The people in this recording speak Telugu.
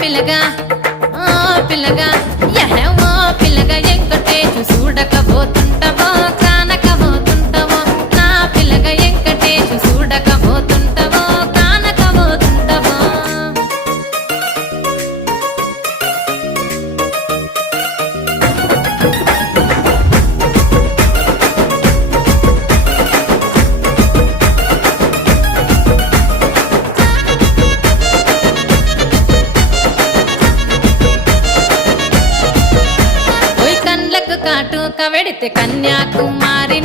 పిల్లగా ఓ పిల్లగా యహో పిల్లగా ఎంకటేశు చూడకపోతుంటవో కానకపోతుంటవో నా పిల్లగా ఎంకటేశు చూడకపోతుంటవో కానకపోతుంటవో ఓయ్ కండ్లకు కాటుక వెడితే కన్యాకుమారి